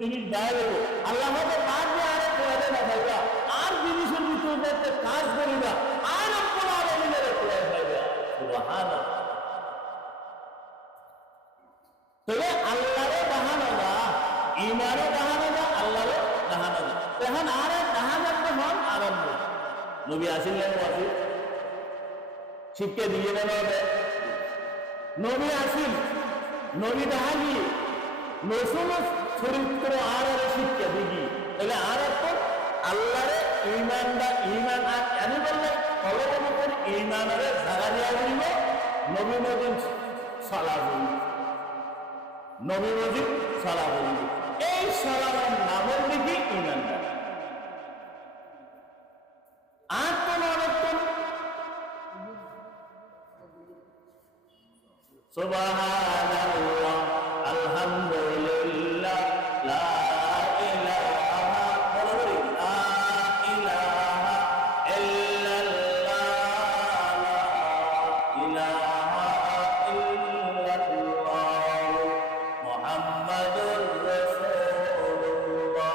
জিনিস দেয় দেবো আল্লাহ হয়তো কাজ দিয়ে আরে কোয়ালে না থাকবা আর জিনিসের ভিতরে একটা কাজ করিবা আর আপনার আলমিনের কোয়াল পাইবা সুবহানাল্লাহ। তবে আল্লাহরে বাহানো না, ইমানও বাহানো না, আল্লাহরও বাহানো না। এখন আর বাহানোর হন আরম্ভ নবী আসিলেন ওয়াসি শিখকে দিয়ে দেওয়া হবে নবী আসিল নবী দাহাগি নসুল চরিত্র আর শিক্ষা দিগি তাহলে আর তো আল্লাহরে ইমানটা ইমান আর কেন বললে ফলবন ইমানের জায়গা দেওয়া বলিব নবী নবীন সালা বলিব নবী নবীন সালা বলিব এই সালামের নামের দিকে ইমানটা আর তো নরকম সুবহানাল্লাহ আলহামদুলিল্লাহ লা ইলাহা ইল্লাল্লাহ লা ইলাহা ইল্লাল্লাহ মুহাম্মাদুর রাসূলুল্লাহ।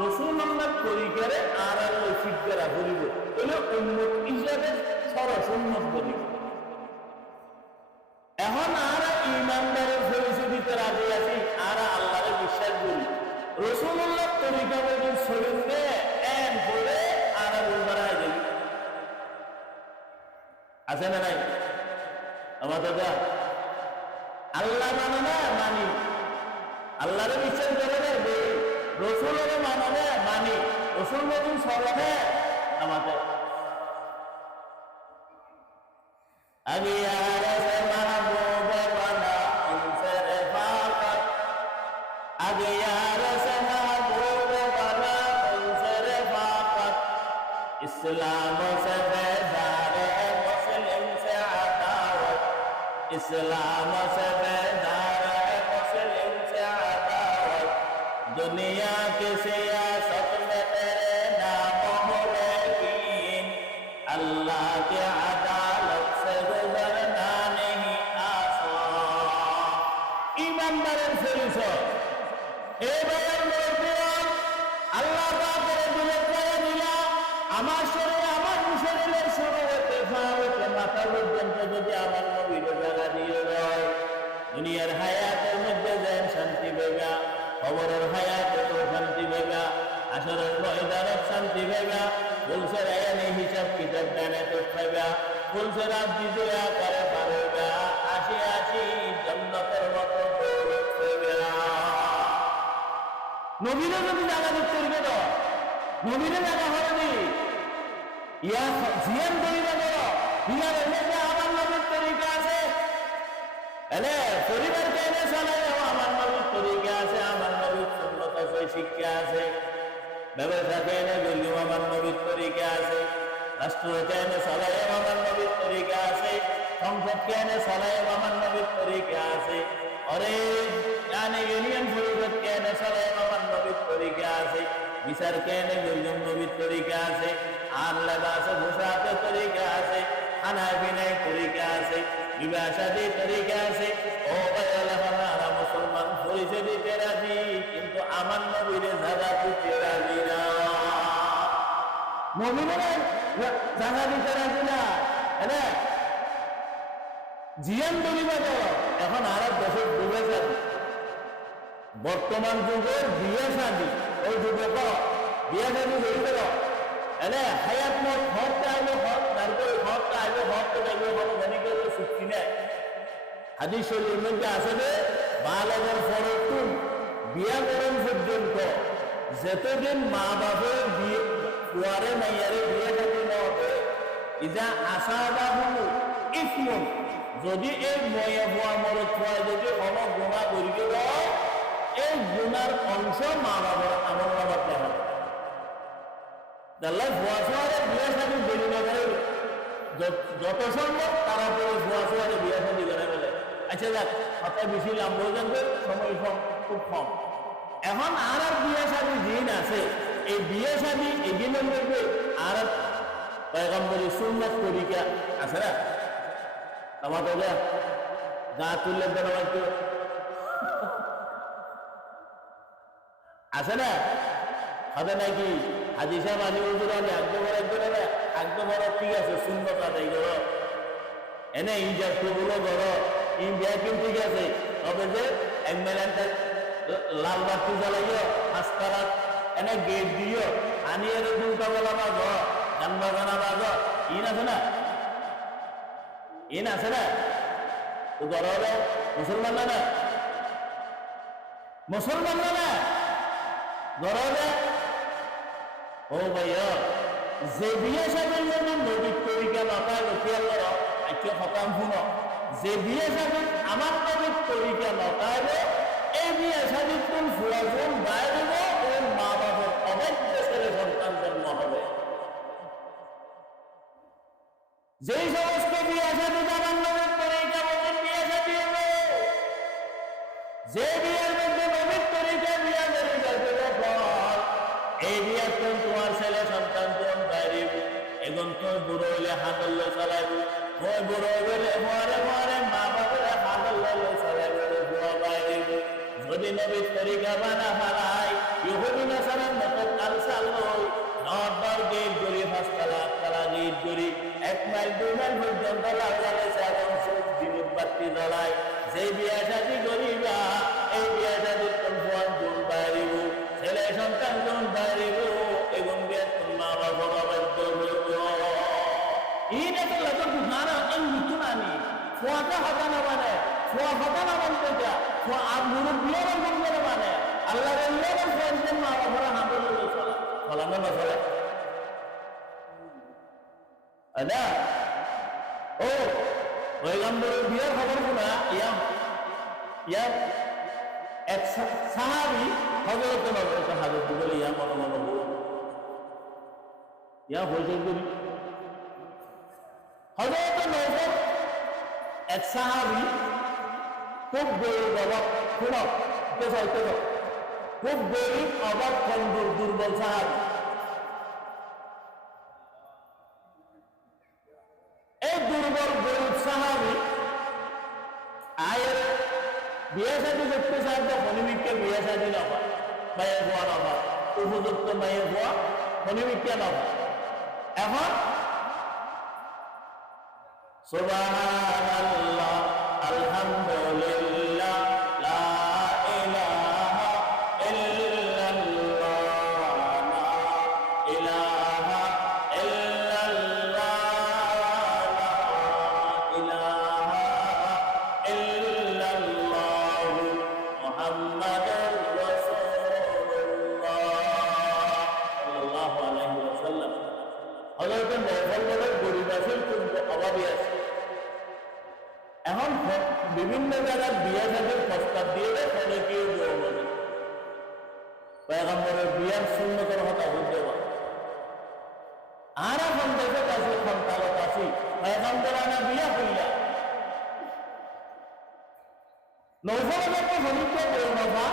রাসূলুল্লাহ তরিকারে আর শিক্ষা করিব তাহলে উম্মত হিসাবে সরস উম্মত বলিব। এখন আমরা ইমানদারের পরিচয় দিতে রাজি আছি আর আল্লাহরে বিশ্বাস করি রাসূলুল্লাহ তরিকা বলে শরীরকে এন বলে আর উম্মারা যাই আছে না নাই আমার দাদা আল্লাহ মানে না মানি আল্লাহরে বিশ্বাস করে না রাসূলের মানে না মানি রাসূল নবী সরলে আমাদের আগে আর इस्लाम से बेदार मुस्लिम से अदावत इस्लाम से बेदार मुस्लिम से अदावत दुनिया की सियासत में तेरे नाम हो लेकिन अल्लाह की अदालत से गुजरना नहीं आसान। ईमानदार फरिश्ता ए बयान करते अल्लाह पाक ने दिले दिला আমার শরীরে আমার শরীরের শুরু হতে হতে মাথা পর্যন্ত যদি আমার নবীর জায়গা দিয়ে দেয় দুনিয়ার হায়াতের মধ্যে যেন শান্তি পাইবা খবরের হায়াতে তো শান্তি পাইবা আসরের ময়দানত শান্তি পাইবা ফুলসের আইনে হিসাব কিতাব জানে তো পাইবা ফুলসের রাত বিজয়া করে পারবা আসি আসি জান্নাতের মতো পাইবা। নবীরে যদি জায়গা দিতে হবে তো নবীরে জায়গা হয়নি ইয়া জিয়ান করিবা বড় ইয়ার মধ্যে আমার নবীর তরিকা আছে এলে পরিবার কেনে চলে আমার নবীর তরিকা আছে আমার নবীর সুন্নত আছে শিক্ষা আছে ব্যবসা কেনে বললেও আমার নবীর তরিকা আছে রাষ্ট্র কেনে চলে আমার নবীর তরিকা আছে সংসদ কেনে চলে আমার নবীর তরিকা আছে অরে জানে ইউনিয়ন পরিষদ কেনে চলে আমার নবীর তরিকা আছে বিচার কেনে বললেও নবীর তরিকা আছে আর লেবাসে পোশাকে তরিকা আছে খানা পিনায় তরিকা আছে বিবাহ শাদী তরিকা আছে ও ভাইরা মুসলমান পরিচয় দিতে রাজি কিন্তু আমার নবীরে জায়গা দিতে রাজি না নবীরে জায়গা দিতে রাজি না হ্যাঁ জিয়ান বলিবা তো এখন আর দেশের ডুবে যাবে বর্তমান যুগের বিয়ে শাদী ওই যুগে বিয়ে শাদী হয়ে গেল এনে হায়াত মত হকটা আইলো হক তারপরে হকটা আইলো হকটা আইলো হক জানি কেউ চুক্তি নেয় হাদিস শরীফের মধ্যে আছে যে বালকের ফরতুন বিয়া করেন পর্যন্ত যতদিন মা বাপের বিয়ে কুয়ারে মাইয়ারে বিয়ে থাকি না হবে ইজা আসাবাহু ইসমুন যদি এই ময়া ভুয়া মরত হয় যদি কোনো গুণা করিবে হয় এই গুণার অংশ মা বাবার আমল নামার দেখা আল্লাহ ভুয়া শহরে বিয়ে শাদী দেরি না করে যত সম্ভব তারা পরে ভুয়া শহরে বিয়ে শাদী করে বলে আচ্ছা যাক কথায় বেশি লাভ হয়ে যাবে সময় খুব কম এখন আর বিয়ে শাদী দিন আছে এই বিয়ে শাদী এগিয়ে দেখবে আর পয়গম্বরী সুন্নাত তরিকা আছে না আমাদের গা তুললে আছে না? হবে নাকি হাজি সাহেব আজি হুজুর আমি একদম ঠিক আছে সুন্নত আদায় করো, এনে ইজাব কবুলও করো, বিয়াকিম ঠিক আছে, তবে যে এক মেলানটা লাল বাতি জ্বালাইও হাসপাতাল এনে গেট দিও আনিয়ে দুটা বেলা বাজ গান বাজানা বাজ আছে না? আছে না? তো গরবে মুসলমান না মুসলমান না গরবে ও ভাইয়া যে বিয়ে সাথে জন্য নবীর তরিকা নটায় লক্ষ্য করো আজকে হতাম শুনো, যে বিয়ে সাথে আমার নবীর তরিকা নটায় এই বিয়ে সাথে কোন ফুয়াজন বাইরে ওর মা বাবার অবৈধ ছেলে সন্তান জন্ম হবে। যেই সমস্ত বিয়ে সাথে আমার নবীর তরিকা মতন বিয়ে সাথে হবে, যে বিয়ের মধ্যে নবীর তরিকা বিয়ে করে যাবে এই বিয়ার তো তোমার ছেলে সন্তান তোর বাইরে এখন তোর বুড়ো হইলে হাতল্য চালাইব, ওই বুড়ো হইলে মরে মা বাবার হাতল্য চালাইব বাইরে। যদি নবীর তরিকা বানা হারাই ইহুদি নাসারার মতো কালসাল লই নর গেট করি হাসপাতাল তারা গেট করি 1 মাইল 2 মাইল পর্যন্ত লাগালে এবং দিনের বাতি জ্বালায়, যে বিয়া শাদী করিবা এই বিয়া শাদীর কোন গুণ বাইরিব, ছেলে সন্তান গুণ বাইরিব, এগুন বিয়া তোর মা বাবার অবাধ্য হইব। এই দেখো লোক বুঝানো এই মিথুনানি ফোয়াটা হতানা মানে ফোয়া হতানা বলতে যা ফোয়া আর মুরব্বিও বলতে মানে আল্লাহর ইল্লাহ ফোয়াদের মা বাবার হাতে লইলে চলা ফলানো না চলে না। ও পয়গম্বরের বিয়ের খবর শোনা ইয়া এক সাহাবী হযরত নবী হাজত বলে ইয়া মনে ইয়া হইতে করি হযরত নবী এক সাহাবী খুব গরিব অভাব শুনো খুব গরিব অভাব দুর্বল সাহাবী, এই দুর্বল গরিব সাহাবী আয়ের বিয়ে শাদী করতে সাহায্য খনিবিককে বিয়ে শাদী না হয় মায়ের হওয়া না হয় উপযুক্ত মায়ের হওয়া খনিবিককে না হয়। এখন সুবহানাল্লাহ আলহামদুলিল্লাহ লা ইলাহা ইল্লাল্লাহ লা ইলাহা ইল্লাল্লাহ লা ইলাহা ইল্লাল্লাহ মুহাম্মাদুর রাসূলুল্লাহ সাল্লাল্লাহু আলাইহি ওয়াসাল্লাম। হযরত মুহাম্মদের গরিব আছেন কিন্তু অভাবী আছে। এখন বিভিন্ন জায়গায় বিয়ে শাদীর প্রস্তাব দিয়ে দেয় অনেকেও বলে পয়গম্বরের বিয়ার সুন্নতের কথা বুঝতে পারে আর এখন দেখে কাছে সন্তানত আছি পয়গম্বর আনা বিয়া কইলা নৌফলের তো হলিত নৌফা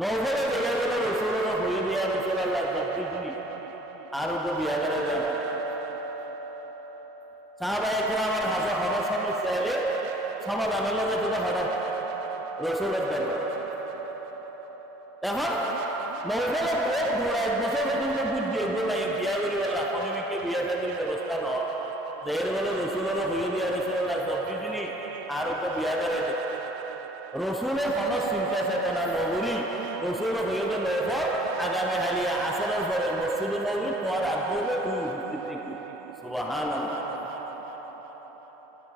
নৌফলে দেখা গেলে রসুলের হয়ে দিয়া রসুল আল্লাহ দিন আর তো বিয়া করে যায় সাহাবা একরামের হাসা হওয়ার সমস্যা এলে সমাধানের লগে তোকে হঠাৎ রসুলের দরবার। এখন নৌফলে ঘোড়া 1 বছর পর্যন্ত বুঝছে গোলাই বিয়া করি বলা খনিবিককে বিয়া শাদীর ব্যবস্থা নয় দেহের বলে রসুলেরও হয়ে দিয়া রসুল্লাহ দিনই আর তো বিয়া করে দেয় রসুলের কোনো চিন্তা চেতনা নগরী রসুল হয়ে নৌফল আগামী হালিয়া আসরের পরে মসজিদ নবী তোমার আগ্রহে তুই উপস্থিত সুবহানাল্লাহ।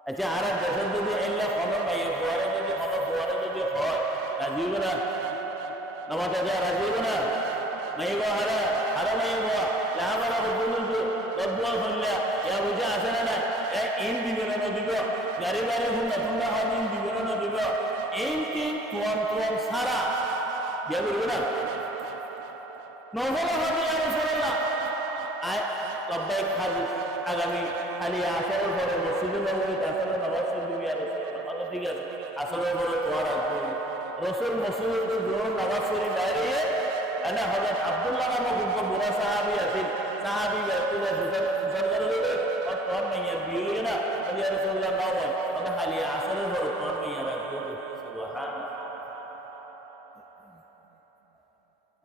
আচ্ছা আর দেশের যদি এলে কোনো মাইয়ে ফোয়ারে যদি কোনো ফোয়ারে যদি হয় রাজি হইব না নামাজ আজ রাজি হইব না মাইব হারা হারা মাইব লাহাবারা বলুন দোয়া করলে ইয়া বুঝে আসে না ইন দিবে না দিব গাড়ি বাড়ি হুন্ডা হুন্ডা হয় ইন দিবে না দিব এই তিন তোয়াম সারা বিয়া করবে না নহল হবে ইয়া রাসূলুল্লাহ আয় লব্বাইক হাজির আগামী খালি আসরের পরে মসজিদে নববীতে আসরের নামাজ পড়বি ইয়া রাসূলুল্লাহ ঠিক আছে আসরের পরে দোয়া রাখবো রসুল মসজিদে জোর নামাজ পড়ি বাইরে এনে হযরত আব্দুল্লাহ নামক একজন বুড়া সাহাবী আছেন সাহাবী ব্যক্তিরা সুসার করে দেবে আর তোর মাইয়া বিয়ে হয়ে না ইয়া রাসূলুল্লাহ নাও হয় মানে খালি আসরের পরে তোর মাইয়া রাখবো সুবহানাল্লাহ।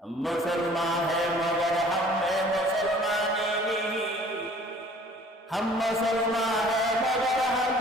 मुसलमान है मगर हम में मुसलमानी नहीं, हम मुसलमान है मगर हम